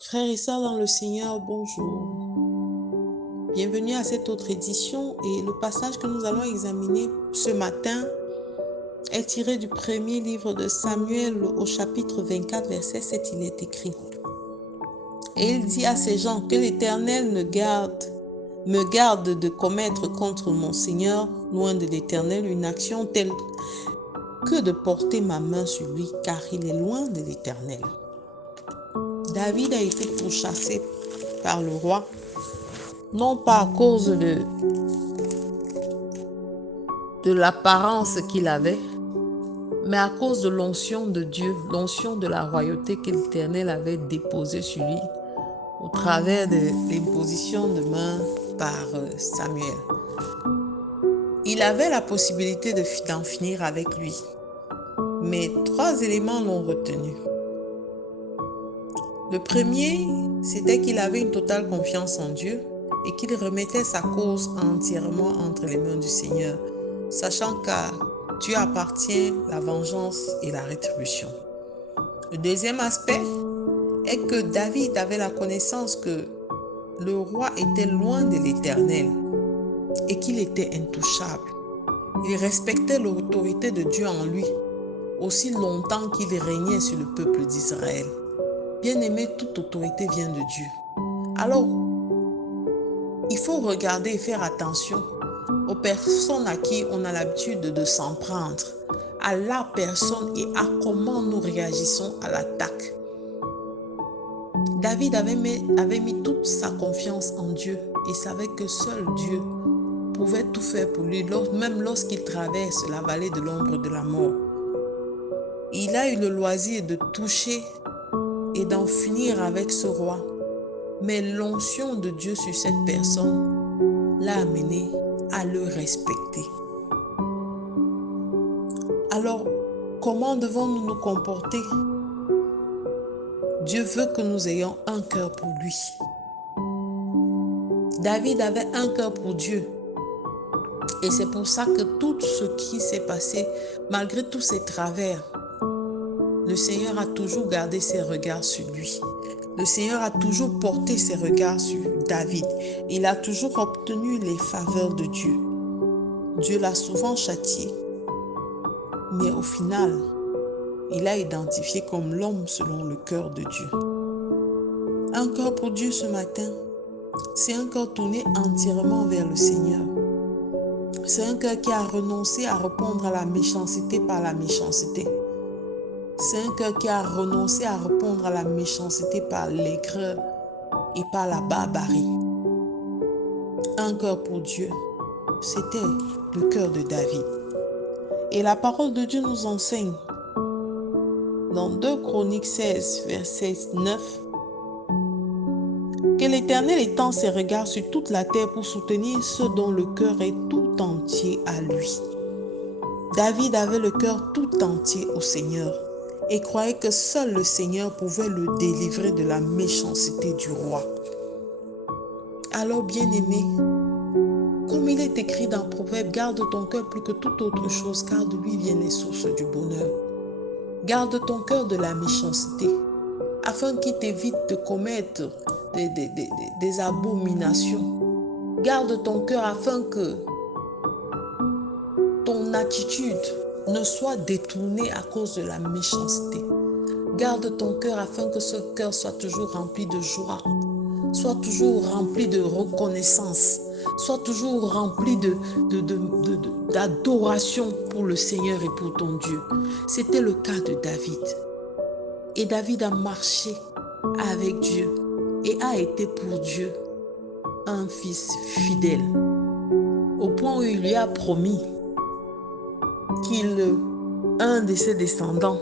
Frères et sœurs dans le Seigneur, bonjour. Bienvenue à cette autre édition et le passage que nous allons examiner ce matin est tiré du premier livre de Samuel au chapitre 24, verset 7. Il est écrit: Et il dit à ces gens que l'Éternel me garde de commettre contre mon Seigneur, loin de l'Éternel, une action telle que de porter ma main sur lui, car il est loin de l'Éternel. David a été pourchassé par le roi, non pas à cause de l'apparence qu'il avait, mais à cause de l'onction de Dieu, l'onction de la royauté que l'Éternel avait déposée sur lui au travers de l'imposition de main par Samuel. Il avait la possibilité d'en finir avec lui, mais trois éléments l'ont retenu. Le premier, c'était qu'il avait une totale confiance en Dieu et qu'il remettait sa cause entièrement entre les mains du Seigneur, sachant qu'à Dieu appartient la vengeance et la rétribution. Le deuxième aspect est que David avait la connaissance que le roi était loin de l'Éternel et qu'il était intouchable. Il respectait l'autorité de Dieu en lui aussi longtemps qu'il régnait sur le peuple d'Israël. Bien-aimé, toute autorité vient de Dieu. Alors, il faut regarder et faire attention aux personnes à qui on a l'habitude de s'en prendre, à la personne et à comment nous réagissons à l'attaque. David avait mis toute sa confiance en Dieu et savait que seul Dieu pouvait tout faire pour lui, même lorsqu'il traverse la vallée de l'ombre de la mort. Il a eu le loisir de toucher et d'en finir avec ce roi. Mais l'onction de Dieu sur cette personne l'a amené à le respecter. Alors, comment devons-nous nous comporter? Dieu veut que nous ayons un cœur pour lui. David avait un cœur pour Dieu. Et c'est pour ça que tout ce qui s'est passé, malgré tous ses travers, le Seigneur a toujours gardé ses regards sur lui. Le Seigneur a toujours porté ses regards sur David. Il a toujours obtenu les faveurs de Dieu. Dieu l'a souvent châtié, mais au final, il a identifié comme l'homme selon le cœur de Dieu. Un cœur pour Dieu ce matin, c'est un cœur tourné entièrement vers le Seigneur. C'est un cœur qui a renoncé à répondre à la méchanceté par la méchanceté. C'est un cœur qui a renoncé à répondre à la méchanceté par l'aigreur et par la barbarie. Un cœur pour Dieu, c'était le cœur de David. Et la parole de Dieu nous enseigne dans 2 Chroniques 16, verset 9, que l'Éternel étend ses regards sur toute la terre pour soutenir ceux dont le cœur est tout entier à lui. David avait le cœur tout entier au Seigneur et croyait que seul le Seigneur pouvait le délivrer de la méchanceté du roi. Alors, bien-aimé, comme il est écrit dans Proverbe, garde ton cœur plus que toute autre chose, car de lui viennent les sources du bonheur. Garde ton cœur de la méchanceté, afin qu'il t'évite de commettre des abominations. Garde ton cœur afin que ton attitude ne soit détournée à cause de la méchanceté. Garde ton cœur afin que ce cœur soit toujours rempli de joie, soit toujours rempli de reconnaissance, soit toujours rempli d'adoration pour le Seigneur et pour ton Dieu. C'était le cas de David. Et David a marché avec Dieu et a été pour Dieu un fils fidèle, au point où il lui a promis un de ses descendants,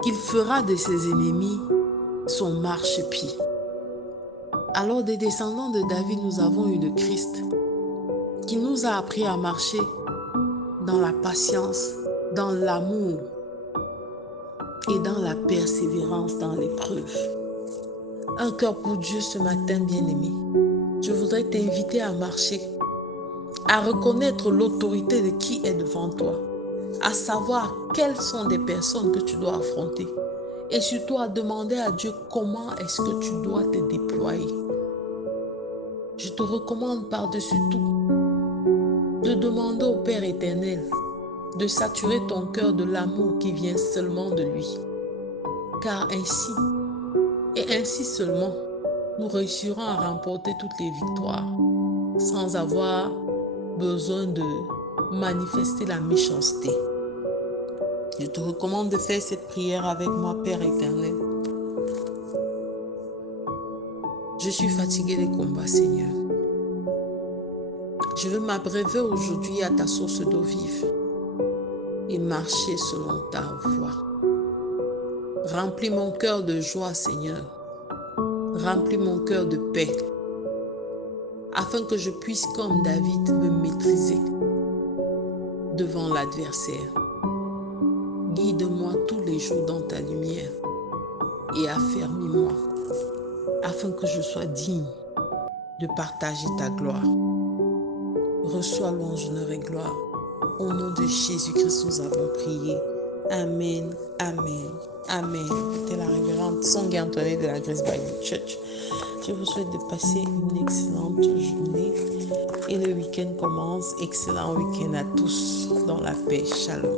qu'il fera de ses ennemis son marchepied. Alors des descendants de David, nous avons eu le Christ, qui nous a appris à marcher dans la patience, dans l'amour et dans la persévérance dans l'épreuve. Un cœur pour Dieu ce matin, bien-aimé. Je voudrais t'inviter à marcher, à reconnaître l'autorité de qui est devant toi, à savoir quelles sont des personnes que tu dois affronter et surtout à demander à Dieu comment est-ce que tu dois te déployer. Je te recommande par-dessus tout de demander au Père éternel de saturer ton cœur de l'amour qui vient seulement de lui. Car ainsi, et ainsi seulement, nous réussirons à remporter toutes les victoires sans avoir besoin de manifester la méchanceté. Je te recommande de faire cette prière avec moi, Père éternel. Je suis fatiguée des combats, Seigneur. Je veux m'abreuver aujourd'hui à ta source d'eau vive et marcher selon ta voie. Remplis mon cœur de joie, Seigneur. Remplis mon cœur de paix, afin que je puisse, comme David, me maîtriser devant l'adversaire. Guide-moi tous les jours dans ta lumière et affermis-moi, afin que je sois digne de partager ta gloire. Reçois louange, honneur et gloire. Au nom de Jésus-Christ, nous avons prié. Amen, amen, amen. C'était la révérende Songé Antoinette de la Grace Bible Church. Je vous souhaite de passer une excellente journée et le week-end commence. Excellent week-end à tous dans la paix. Shalom.